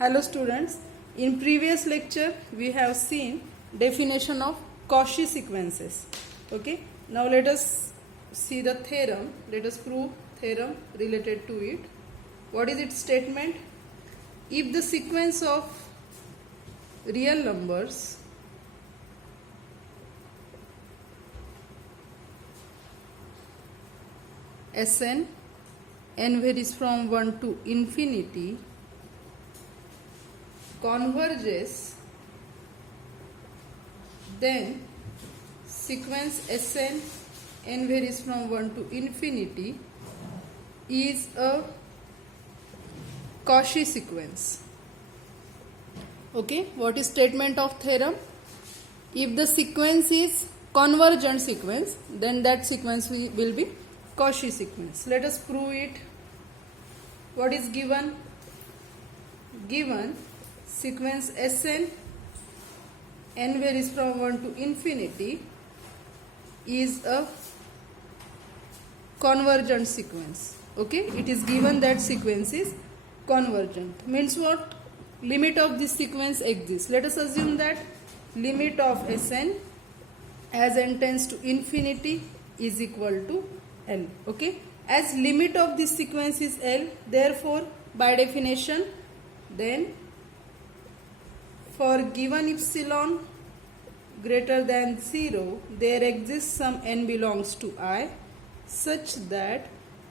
Hello students, in previous lecture we have seen definition of Cauchy sequences. Okay, now let us see the theorem. Let us prove theorem related to it. What is its statement? If the sequence of real numbers Sn, n varies from 1 to infinity, converges, then sequence Sn, n varies from 1 to infinity is a Cauchy sequence. Okay, what is statement of theorem? If the sequence is convergent sequence, then that sequence will be Cauchy sequence. Let us prove it. What is given? Given sequence Sn, n varies from 1 to infinity is a convergent sequence. Okay, it is given that sequence is convergent. Means what? Limit of this sequence exists. Let us assume that limit of Sn as n tends to infinity is equal to L. Okay, as limit of this sequence is L, therefore by definition, then for given epsilon greater than 0, there exists some n belongs to I such that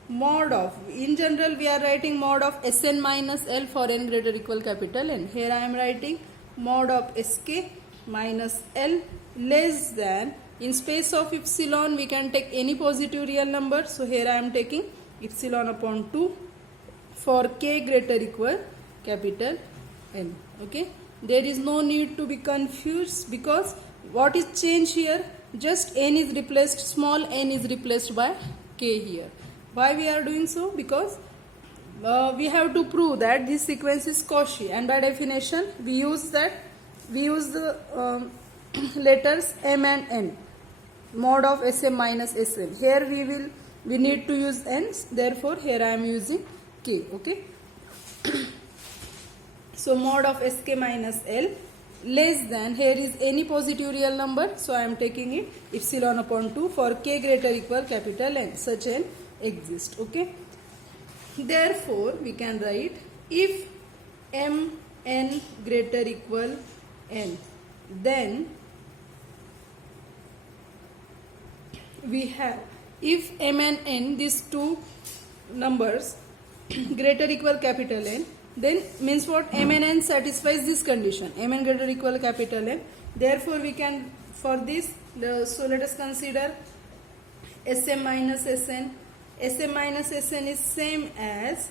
mod of, in general we are writing mod of Sn minus L for n greater equal capital N. Here I am writing mod of Sk minus L less than, in space of epsilon we can take any positive real number. So here I am taking epsilon upon 2 for k greater equal capital N. Okay, there is no need to be confused because what is changed here? Just n is replaced, small n is replaced by k here. Why we are doing so? Because we have to prove that this sequence is Cauchy, and by definition we use the letters m and n, mod of Sm minus Sn. Here we need to use n's, therefore here I am using k. Okay, so mod of Sk minus L less than, here is any positive real number, so I am taking it epsilon upon 2 for k greater equal capital N, such n exists. Okay, therefore we can write if m n greater equal n, then we have, if m and n, these two numbers greater equal capital N, then means what? M and n satisfies this condition, m n greater equal capital N. Therefore we can, for this, so let us consider Sm minus Sn. Sm minus Sn is same as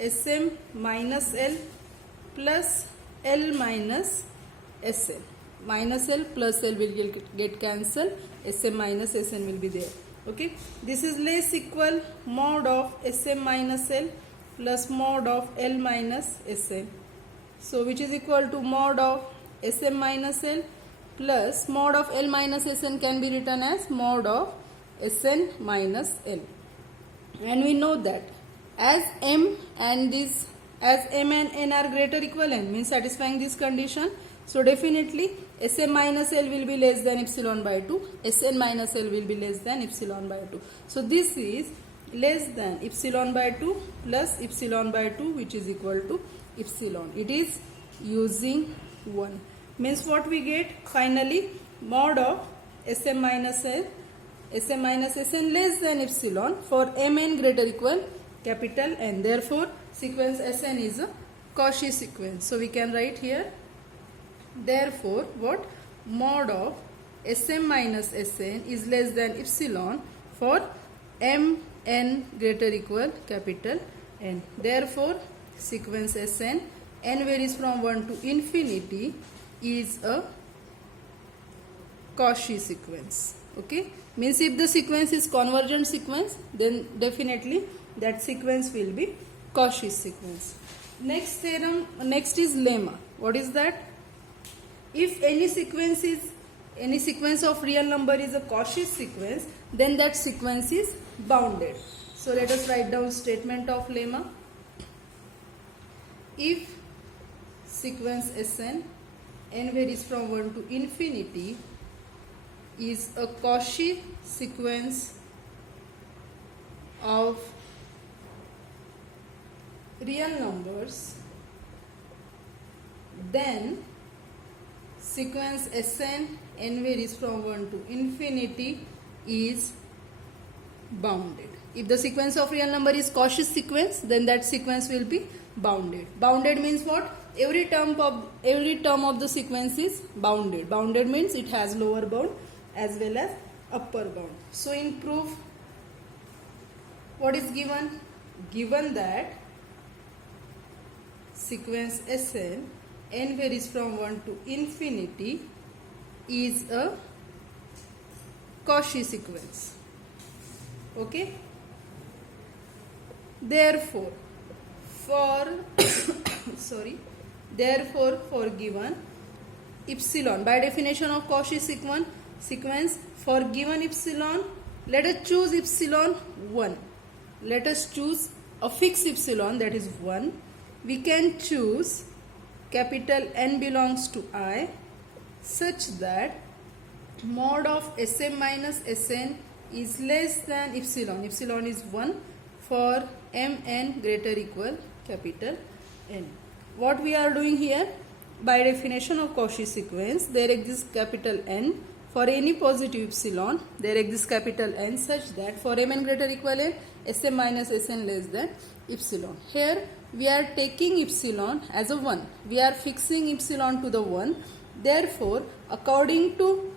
Sm minus L plus L minus Sn. Minus L plus L will get cancelled, Sm minus Sn will be there. Okay, this is less equal mod of Sm minus L plus mod of L minus Sn. So which is equal to mod of Sm minus L plus mod of L minus Sn can be written as mod of Sn minus L. And we know that as m and n are greater equal n, means satisfying this condition, so definitely Sm minus L will be less than epsilon by 2, Sn minus L will be less than epsilon by 2. So this is less than epsilon by 2 plus epsilon by 2, which is equal to epsilon. It is using 1. Means what we get finally? Mod of Sm minus L, Sm minus Sn less than epsilon for mn greater equal capital N. Therefore sequence Sn is a Cauchy sequence. So we can write here, therefore what? Mod of Sm minus Sn is less than epsilon for mn greater equal capital N. Therefore sequence Sn, n varies from 1 to infinity, is a Cauchy sequence. Okay, means if the sequence is convergent sequence, then definitely that sequence will be Cauchy sequence. Next theorem, next is lemma. What is that? If any sequence of real number is a Cauchy sequence, then that sequence is bounded. So let us write down statement of lemma. If sequence Sn, n varies from 1 to infinity, is a Cauchy sequence of real numbers, then sequence Sn, n varies from 1 to infinity, is bounded. If the sequence of real number is Cauchy sequence, then that sequence will be bounded. Bounded means what? Every term of the sequence is bounded. Bounded means it has lower bound as well as upper bound. So in proof, what is given? Given that sequence Sn, n varies from 1 to infinity, is a Cauchy sequence. Okay? Therefore, for given epsilon, by definition of Cauchy sequence, for given epsilon, let us choose epsilon 1. Let us choose a fixed epsilon, that is 1. We can choose capital N belongs to I, such that mod of Sm minus Sn is less than epsilon. Epsilon is 1 for Mn greater equal capital N. What we are doing here? By definition of Cauchy sequence, there exists capital N. For any positive epsilon, there exists capital N such that for Mn greater equal N, Sm minus Sn less than epsilon. Here we are taking epsilon as a 1. We are fixing epsilon to the 1. Therefore, according to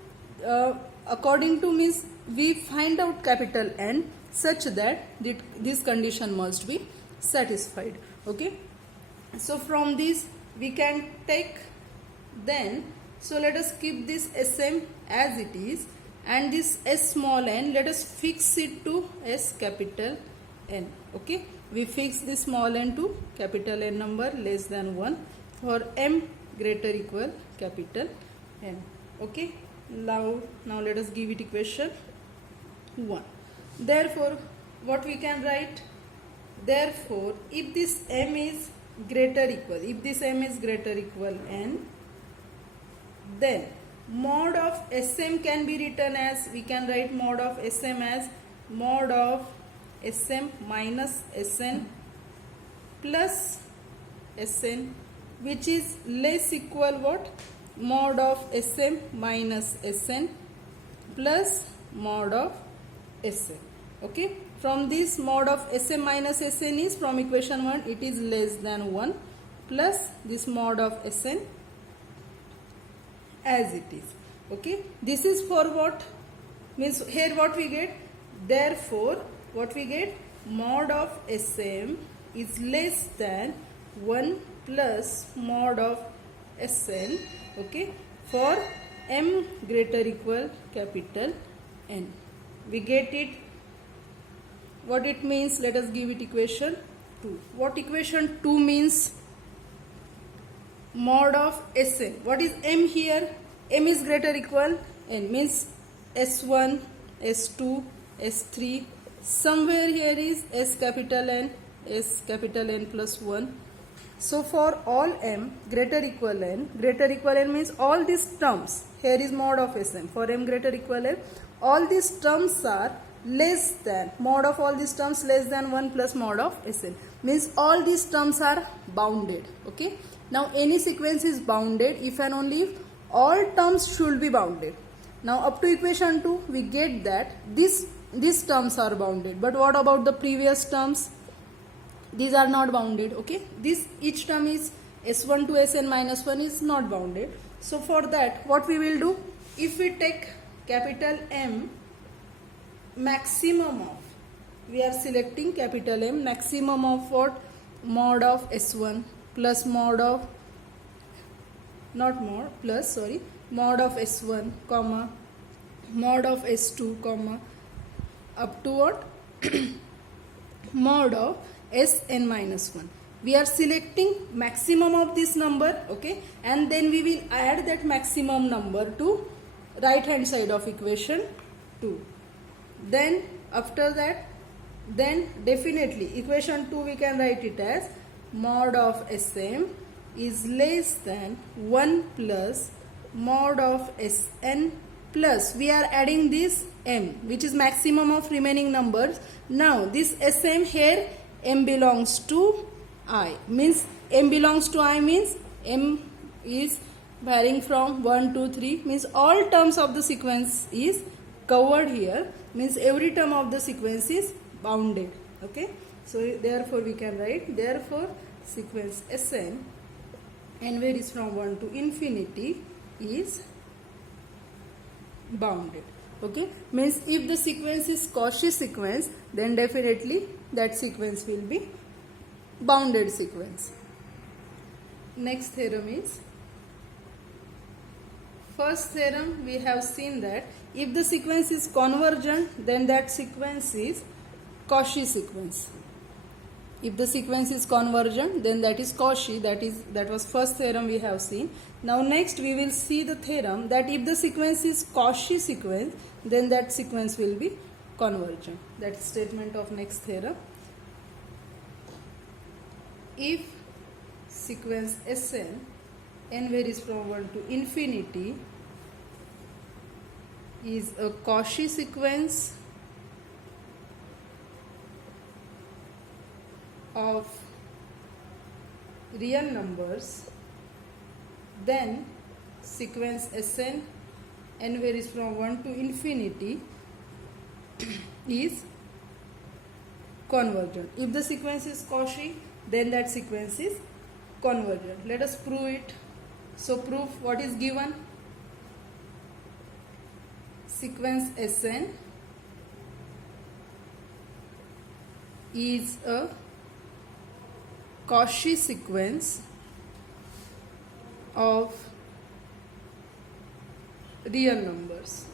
means we find out capital N such that this condition must be satisfied. Okay. So from this we can take then. So let us keep this Sm as it is, and this S small n, let us fix it to S capital N. Okay. We fix this small n to capital N number less than 1 for M greater equal capital N. Okay. Now let us give it equation 1. Therefore, what we can write? Therefore, if this M is greater equal N, then mod of Sm can be written as, we can write mod of Sm as mod of Sm minus Sn plus Sn, which is less equal what? Mod of Sm minus Sn plus mod of Sn. Okay. From this, mod of Sm minus Sn is, from equation 1, it is less than 1 plus this mod of Sn as it is. Okay. This is for what? Means here what we get? Therefore, what we get? Mod of Sm is less than 1 plus mod of Sn. Okay. For M greater equal capital N. We get it. What it means? Let us give it equation 2. What equation 2 means? Mod of Sn. What is M here? M is greater equal N, means S1, S2, S3. Somewhere here is S capital N plus 1. So for all M greater equal N means all these terms. Here is mod of Sm. For M greater equal N, all these terms are less than, mod of all these terms less than 1 plus mod of Sn. Means all these terms are bounded. Okay. Now any sequence is bounded if and only if all terms should be bounded. Now up to equation 2 we get that these terms are bounded. But what about the previous terms? These are not bounded. Okay. Each term is S1 to Sn minus 1 is not bounded. So for that, what we will do? If we take capital M, maximum of, we are selecting capital M, maximum of what? Mod of S1 plus mod of, not mod, plus, sorry, mod of S1, comma, mod of S2, comma, up to what? Mod of Sn minus 1. We are selecting maximum of this number, okay, and then we will add that maximum number to right hand side of equation 2. Then after that, then definitely equation 2 we can write it as mod of Sm is less than 1 plus mod of Sn plus, we are adding this m, which is maximum of remaining numbers. Now this Sm here, m belongs to I, means m belongs to I means m is varying from 1 to 3, means all terms of the sequence is covered here, means every term of the sequence is bounded. Okay, so therefore we can write, therefore sequence Sn n varies from 1 to infinity is bounded. Okay, means if the sequence is Cauchy sequence, then definitely that sequence will be bounded sequence. Next theorem is, first theorem we have seen that if the sequence is convergent, then that sequence is Cauchy sequence. If the sequence is convergent, then that is Cauchy. That was first theorem we have seen. Now next we will see the theorem that if the sequence is Cauchy sequence, then that sequence will be convergent. That is statement of next theorem. If sequence Sn n varies from 1 to infinity is a Cauchy sequence of real numbers, then sequence Sn n varies from 1 to infinity is convergent. If the sequence is Cauchy, then that sequence is convergent. Let us prove it. So proof, what is given? Sequence Sn is a Cauchy sequence of real numbers.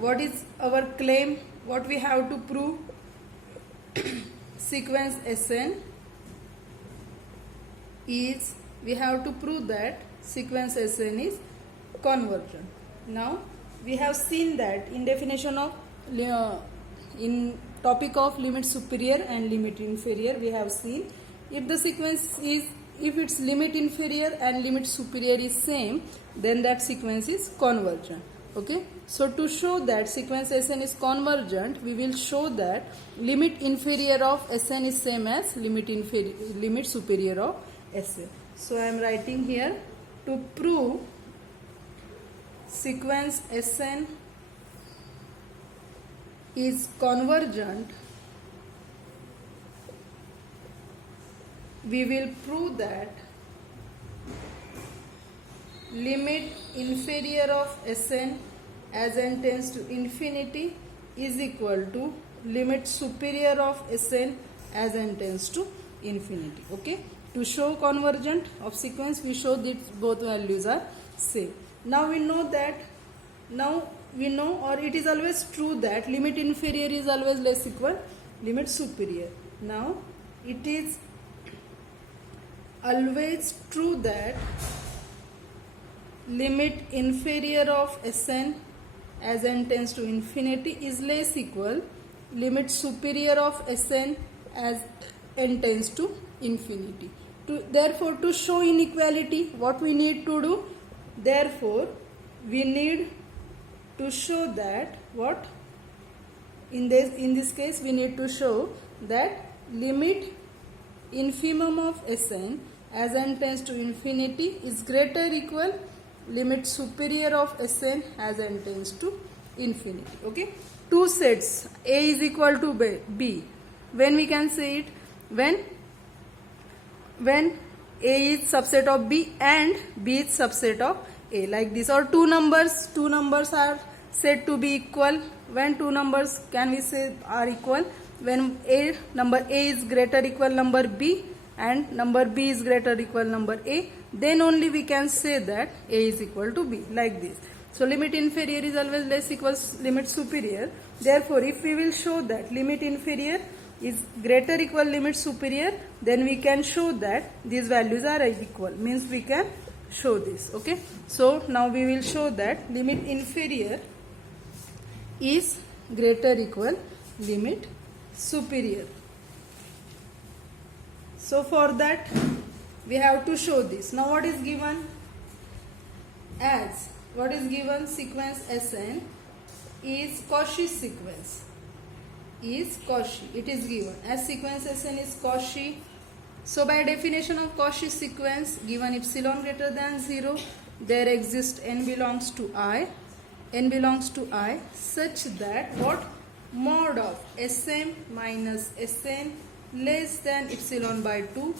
What is our claim? What we have to prove? Sequence Sn is, we have to prove that sequence Sn is convergent. Now we have seen that in definition of in topic of limit superior and limit inferior, we have seen if the sequence is, if its limit inferior and limit superior is same, then that sequence is convergent. Okay, so to show that sequence Sn is convergent, we will show that limit inferior of Sn is same as limit superior of Sn. So I am writing here, to prove sequence Sn is convergent, we will prove that limit inferior of Sn as n tends to infinity is equal to limit superior of Sn as n tends to infinity. Okay, to show convergent of sequence, we show that both values are same. Now we know that, or it is always true that limit inferior is always less equal limit superior. Now it is always true that limit inferior of Sn as n tends to infinity is less equal limit superior of Sn as n tends to infinity. Therefore, to show inequality, what we need to do? Therefore, we need to show that what? In this case, we need to show that limit infimum of Sn as n tends to infinity is greater equal limit superior of Sn as n tends to infinity. Okay, two sets A is equal to B. When we can say it? When A is subset of B and B is subset of A, like this. Or two numbers are said to be equal. When two numbers can we say are equal? When number A is greater equal number B and number B is greater equal number A, then only we can say that A is equal to B, like this. So limit inferior is always less equals limit superior. Therefore, if we will show that limit inferior is greater equal limit superior, then we can show that these values are equal, means we can show this. Okay, so now we will show that limit inferior is greater equal limit superior. So for that we have to show this. Now what is given? As what is given? Sequence Sn is Cauchy sequence. Is Cauchy. It is given as sequence Sn is Cauchy. So by definition of Cauchy sequence, given epsilon greater than 0, there exists n belongs to I. N belongs to I such that what? Mod of Sm minus Sn less than epsilon by 2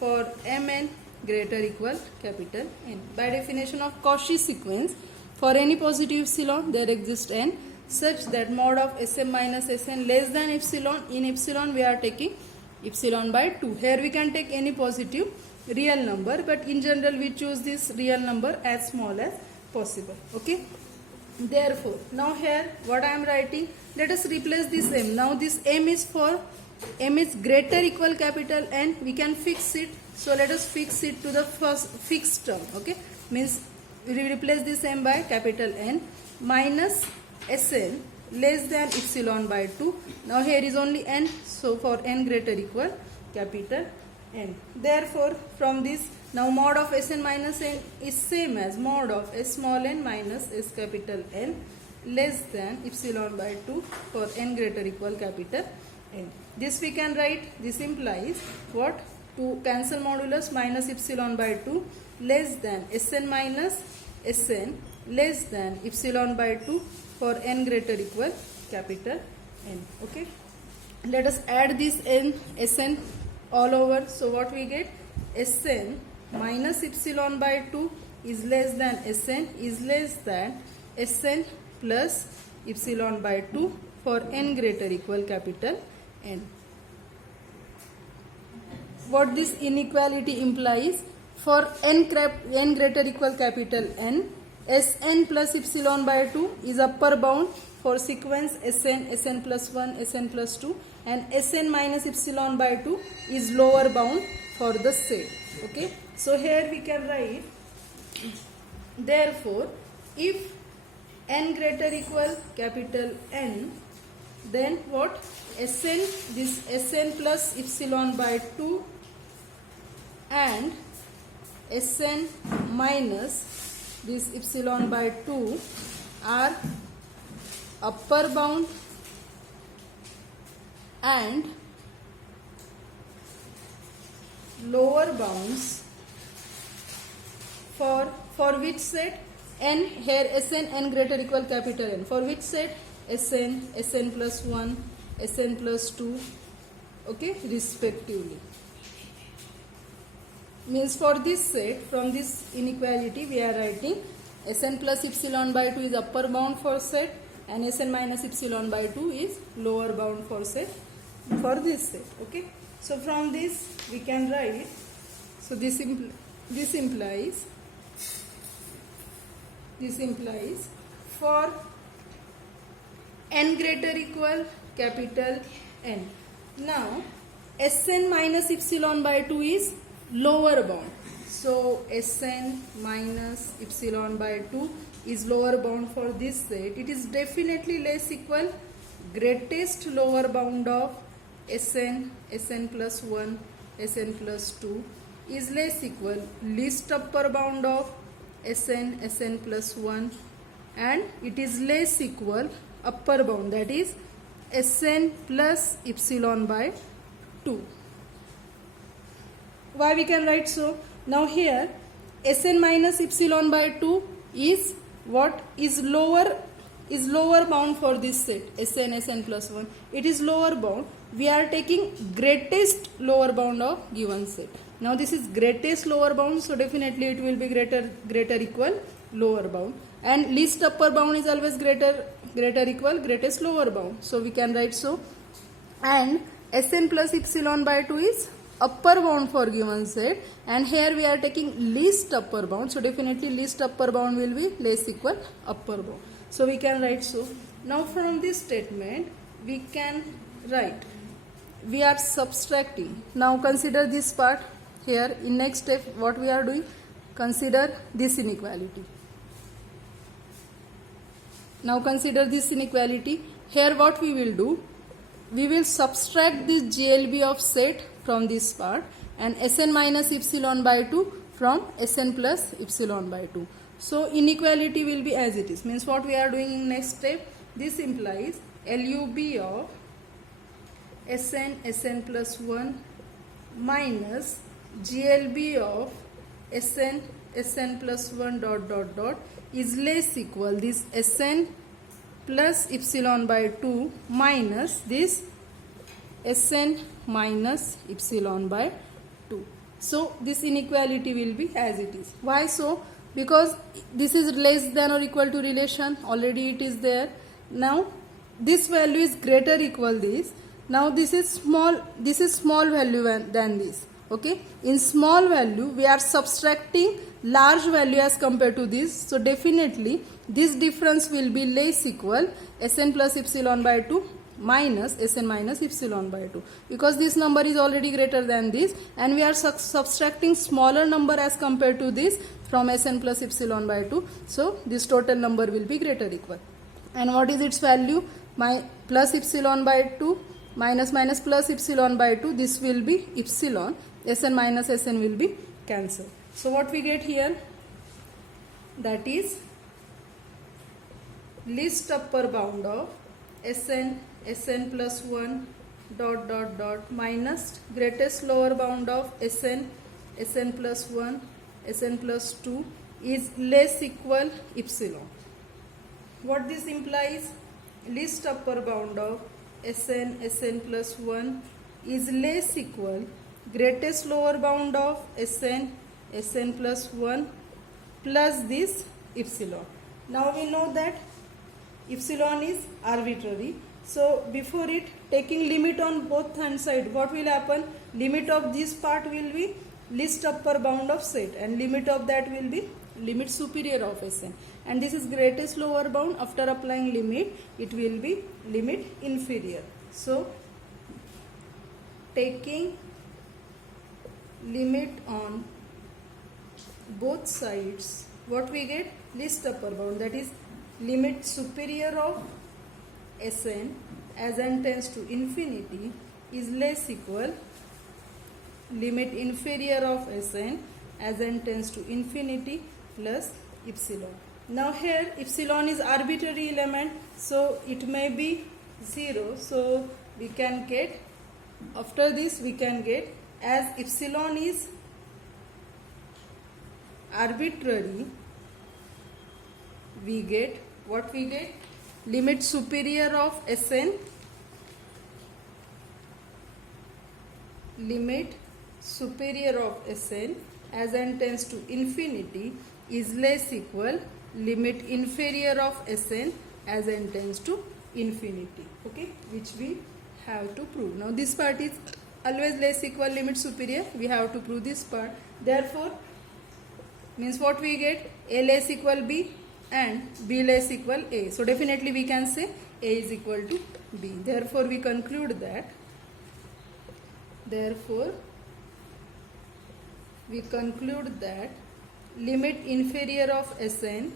for Mn greater equal capital N. By definition of Cauchy sequence, for any positive epsilon there exists n such that mod of Sm minus Sn less than epsilon. In epsilon we are taking epsilon by 2. Here we can take any positive real number, but in general we choose this real number as small as possible. Okay. Therefore, now here what I am writing, let us replace this m. Now this m is for m is greater equal capital N. We can fix it. So let us fix it to the first fixed term. Okay. Means we replace this m by capital N minus Sn less than epsilon by 2. Now here is only n, so for n greater equal capital N. Therefore from this, now mod of Sn minus n is same as mod of S small n minus S capital N less than epsilon by 2 for n greater equal capital N. This we can write, this implies what? To cancel modulus minus epsilon by 2 less than Sn minus Sn less than epsilon by 2 for n greater equal capital N. Okay. Let us add this n Sn all over. So what we get? Sn minus epsilon by 2 is less than Sn is less than Sn plus epsilon by 2 for n greater equal capital N. What this inequality implies? For n greater equal capital N, Sn plus epsilon by 2 is upper bound for sequence Sn plus 1, Sn plus 2, and Sn minus epsilon by 2 is lower bound for the set. Okay. So here we can write, therefore, if n greater equal capital N, then what? Sn, this Sn plus epsilon by 2 and Sn minus this epsilon by 2 are upper bound and lower bounds for which set? N, here Sn n greater equal capital N. For which set? Sn plus 1, Sn plus 2, okay, respectively. Means for this set, from this inequality we are writing Sn plus epsilon by 2 is upper bound for set and Sn minus epsilon by 2 is lower bound for set for this set. Okay. So from this we can write, so this implies for n greater equal capital N. Now Sn minus epsilon by 2 is lower bound. So Sn minus epsilon by 2 is lower bound for this set. It is definitely less equal greatest lower bound of Sn plus 1, Sn plus 2 is less equal least upper bound of Sn plus 1, and it is less equal upper bound, that is Sn plus epsilon by 2. Why we can write so? Now here Sn minus epsilon by 2 is what? Is lower bound for this set Sn plus 1. It is lower bound. We are taking greatest lower bound of given set. Now this is greatest lower bound, so definitely it will be greater equal lower bound, and least upper bound is always greater equal greatest lower bound. So we can write so, and Sn plus epsilon by 2 is upper bound for given set, and here we are taking least upper bound, so definitely least upper bound will be less equal upper bound. So we can write so. Now from this statement we can write, we are subtracting. Now consider this part. Here in next step what we are doing, consider this inequality. Now consider this inequality. Here what we will do, we will subtract this GLB of set from this part and Sn minus epsilon by 2 from Sn plus epsilon by 2. So inequality will be as it is. Means what we are doing in next step, this implies LUB of Sn plus 1 minus GLB of Sn plus 1 dot is less equal this Sn plus epsilon by 2 minus this Sn minus epsilon by 2. So this inequality will be as it is. Why so? Because this is less than or equal to relation, already it is there. Now this value is greater equal this. Now this is small value than this. Okay, in small value we are subtracting large value as compared to this. So definitely this difference will be less equal Sn plus epsilon by 2 minus Sn minus epsilon by 2, because this number is already greater than this and we are subtracting smaller number as compared to this from Sn plus epsilon by 2. So this total number will be greater equal. And what is its value? My plus epsilon by 2 minus plus epsilon by 2, this will be epsilon. Sn minus Sn will be cancelled. So what we get here, that is least upper bound of Sn plus 1 dot minus greatest lower bound of Sn plus 1 Sn plus 2 is less equal epsilon. What this implies? Least upper bound of Sn plus 1 is less equal greatest lower bound of Sn plus 1 plus this epsilon. Now we know that epsilon is arbitrary. So before it, taking limit on both hand side, what will happen? Limit of this part will be least upper bound of set and limit of that will be limit superior of Sn, and this is greatest lower bound. After applying limit, it will be limit inferior. So taking limit on both sides, what we get? Least upper bound, that is limit superior of Sn as n tends to infinity is less equal limit inferior of Sn as n tends to infinity plus epsilon. Now here epsilon is arbitrary element, so it may be 0. So we can get, after this we can get, as epsilon is arbitrary, we get what we get? Limit superior of Sn, limit superior of Sn as n tends to infinity is less equal limit inferior of Sn as n tends to infinity. Okay, which we have to prove. Now this part is always less equal limit superior, we have to prove this part. Therefore means what we get? A less equal B and B less equal A. So definitely we can say A is equal to B. Therefore we conclude that limit inferior of Sn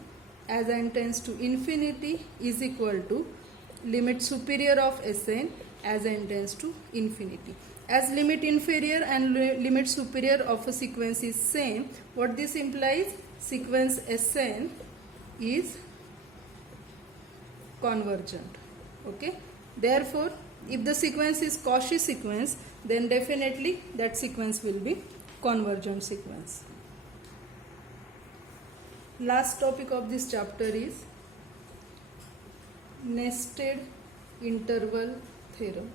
as n tends to infinity is equal to limit superior of Sn as n tends to infinity. As limit inferior and limit superior of a sequence is same, what this implies? Sequence Sn is convergent. Okay, therefore if the sequence is Cauchy sequence, then definitely that sequence will be convergent sequence. Last topic of this chapter is nested interval theorem.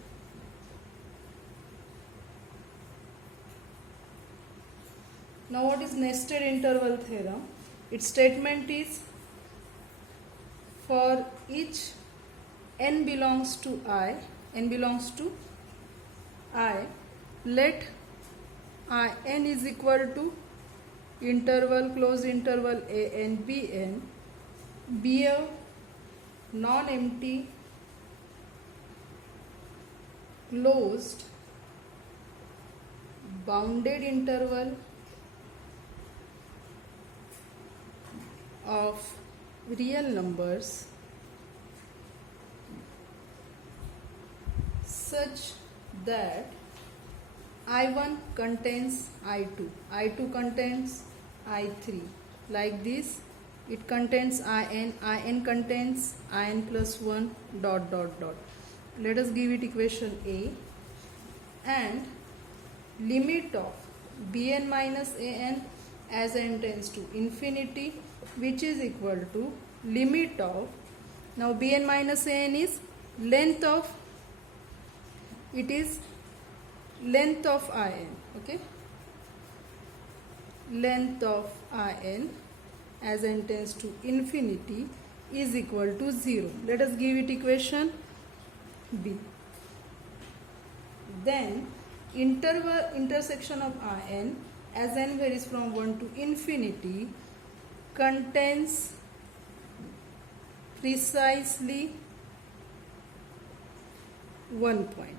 Now what is nested interval theorem? Its statement is, for each n belongs to I, let n is equal to interval close interval a n bn be a non-empty closed bounded interval of real numbers such that I1 contains I2, I2 contains I3. Like this, it contains In contains In plus 1 dot dot dot. Let us give it equation A, and limit of Bn minus An as n tends to infinity, which is equal to limit of, now Bn minus An is length of, it is length of In, okay, length of In as n tends to infinity is equal to 0. Let us give it equation B. Then intersection of In as n varies from 1 to infinity contains precisely 1 point.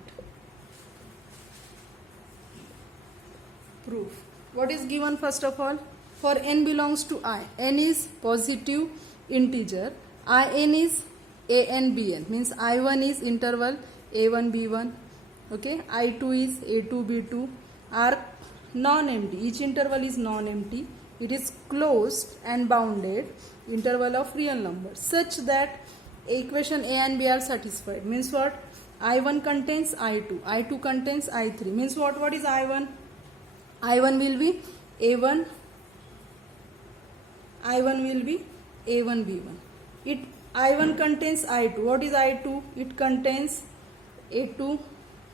Proof. What is given first of all? For n belongs to I, n is positive integer, In is An Bn, means I1 is interval A1 B1, okay, I2 is A2 B2, are non-empty, each interval is non-empty, it is closed and bounded interval of real numbers, such that equation A and B are satisfied. Means what? I1 contains I2, I2 contains I3. Means what is I1? I1 will be A1, I1 will be A1 B1. I1 contains I2. What is I2? It contains A2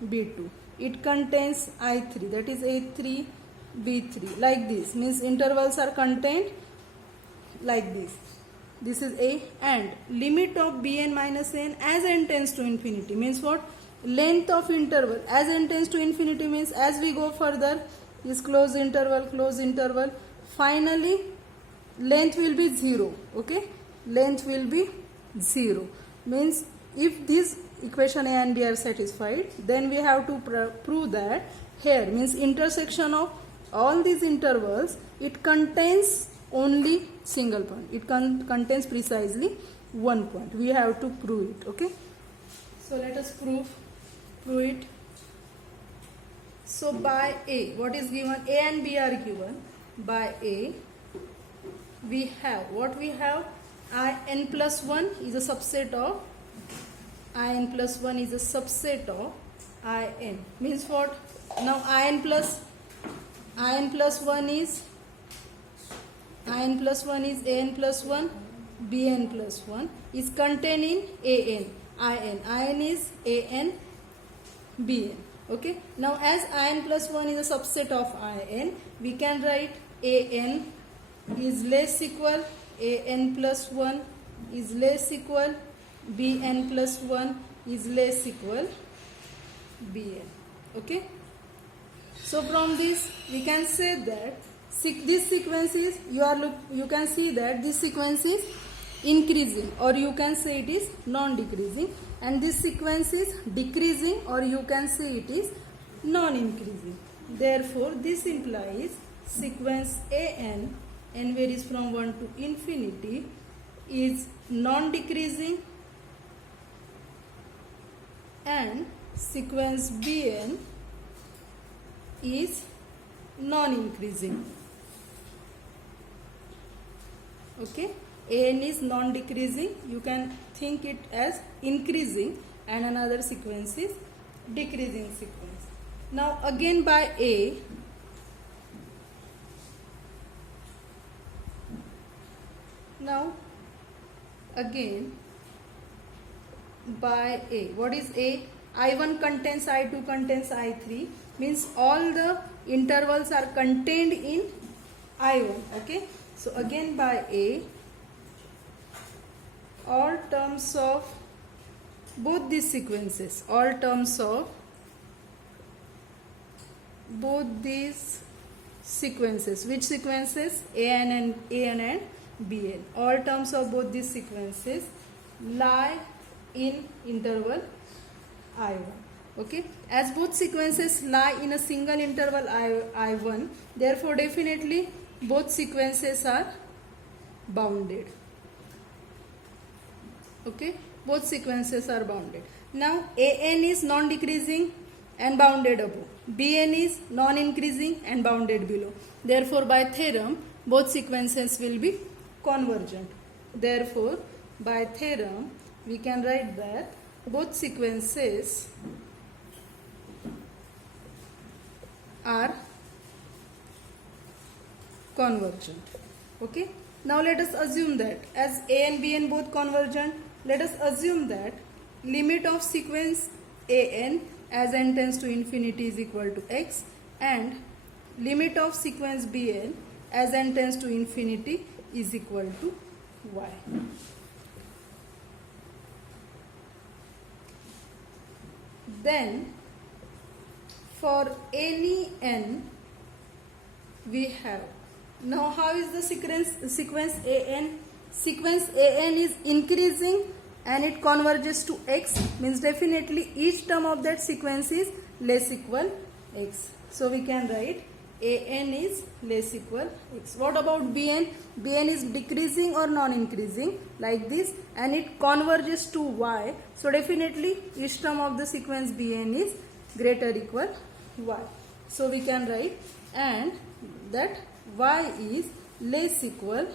B2. It contains I3, that is A3 B3. Like this, means intervals are contained like this. This is A, and limit of Bn minus N as n tends to infinity. Means what? Length of interval as n tends to infinity means as we go further is close interval. Finally, length will be 0. Okay, length will be 0. Means if this equation A and B are satisfied, then we have to prove that here, means intersection of all these intervals, it contains only single point. It contains precisely 1 point. We have to prove it. Okay, so let us prove it. So by A, what is given? A and B are given. By A, we have what we have? In plus 1 is a subset of In plus 1 is a subset of In. Means what? Now In plus 1 is In plus 1 is An plus 1, Bn plus 1 is contained in In. In is An Bn. Okay. Now as In plus 1 is a subset of In, we can write An is less equal, An plus 1 is less equal, Bn plus 1 is less equal Bn. Okay. So from this we can say that this sequence is, you can see that this sequence is increasing, or you can say it is non-decreasing, and this sequence is decreasing, or you can say it is non-increasing. Therefore this implies sequence An, n varies from 1 to infinity, is non-decreasing, and sequence Bn is non-increasing. Okay, An is non-decreasing, you can think it as increasing, and another sequence is decreasing sequence. Now again by A, now again by A, what is A? I1 contains I2 contains I3, means all the intervals are contained in I1. Okay, so again by A, all terms of both these sequences, all terms of both these sequences, which sequences? An and Bn, all terms of both these sequences lie in interval I1. Okay, as both sequences lie in a single interval I1, therefore definitely both sequences are bounded. Okay, both sequences are bounded. Now An is non-decreasing, and bounded above. Bn is non-increasing and bounded below. Therefore, by theorem, both sequences will be convergent. Therefore, by theorem, we can write that both sequences are convergent. Okay. Now let us assume that as a and bn both convergent, let us assume that limit of sequence an as n tends to infinity is equal to x, and limit of sequence bn as n tends to infinity is equal to y. Then for any n we have, now how is the sequence an? Sequence an is increasing and it converges to x, means definitely each term of that sequence is less equal x. So we can write an is less equal x. What about bn? Bn is decreasing or non-increasing like this and it converges to y. So definitely each term of the sequence bn is greater equal y. So we can write and that y is less equal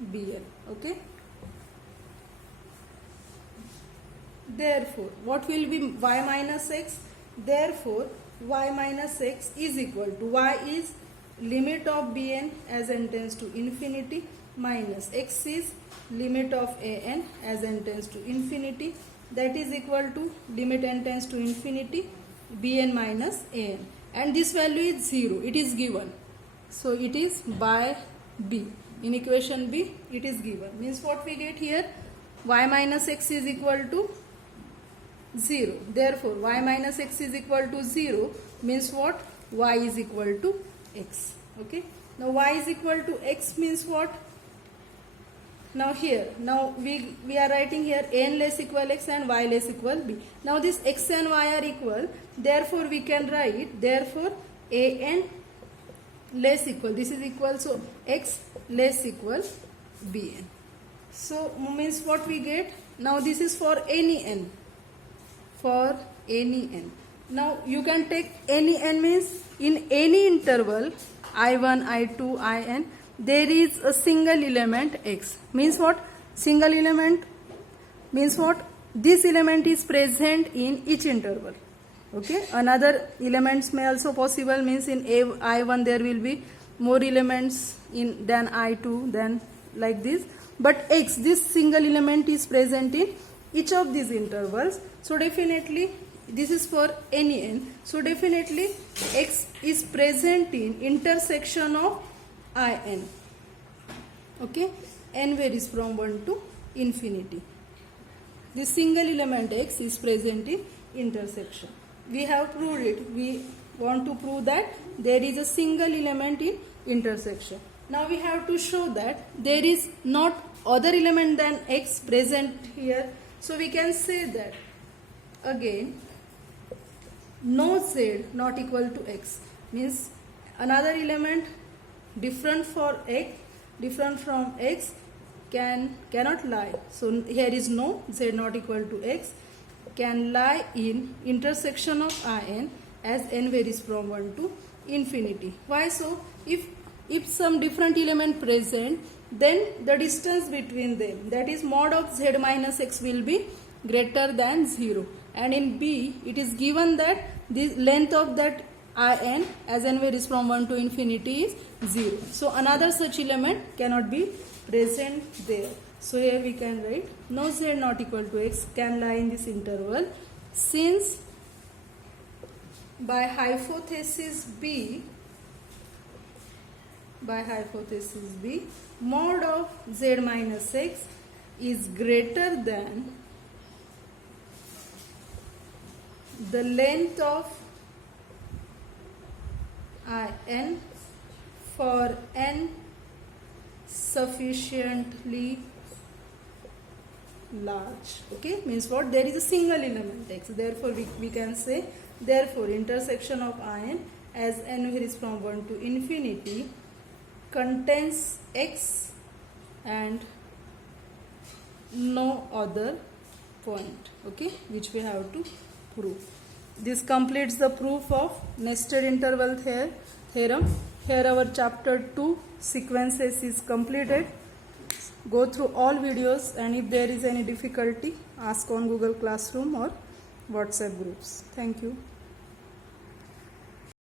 bn. Okay. Therefore, what will be y minus x? Therefore, y minus x is equal to, y is limit of bn as n tends to infinity minus x is limit of an as n tends to infinity, that is equal to limit n tends to infinity bn minus an, and this value is 0, it is given. So it is by b. In equation b it is given, means what we get here, y minus x is equal to 0. Therefore, y minus x is equal to 0 means what? Y is equal to x. Okay. Now y is equal to x means what? Now here, now we are writing here n less equal x and y less equal b. Now this x and y are equal. Therefore, we can write, therefore an less equal, this is equal, so x less equal bn. So means what we get? Now this is for any n. For any n. Now you can take any n means in any interval I1, I2, In, there is a single element x. Means what? Single element means what? This element is present in each interval. Okay. Another elements may also possible, means in I1 there will be more elements in than I2, than like this. But x, this single element is present in each of these intervals. So definitely this is for any n. So definitely x is present in intersection of In. Okay. N varies from 1 to infinity. This single element x is present in intersection. We have proved it. We want to prove that there is a single element in intersection. Now we have to show that there is not other element than x present here. So we can say that again, no z not equal to x, means another element different for x, different from x cannot lie. So here is no z not equal to x can lie in intersection of In as n varies from 1 to infinity. Why so? If some different element present, then the distance between them, that is mod of z minus x, will be greater than 0. And in B, it is given that the length of that In as n varies from 1 to infinity is 0. So another such element cannot be present there. So here we can write no z not equal to x can lie in this interval, since by hypothesis B, mod of z minus x is greater than the length of In for n sufficiently large. Okay, means what? There is a single element x. Therefore, we can say, therefore intersection of In as n varies from 1 to infinity contains x and no other point. Okay, which we have to prove. this completes the proof of nested interval theorem. Here our chapter 2 sequences is completed. Go through all videos, and if there is any difficulty, ask on Google Classroom or WhatsApp groups. Thank you.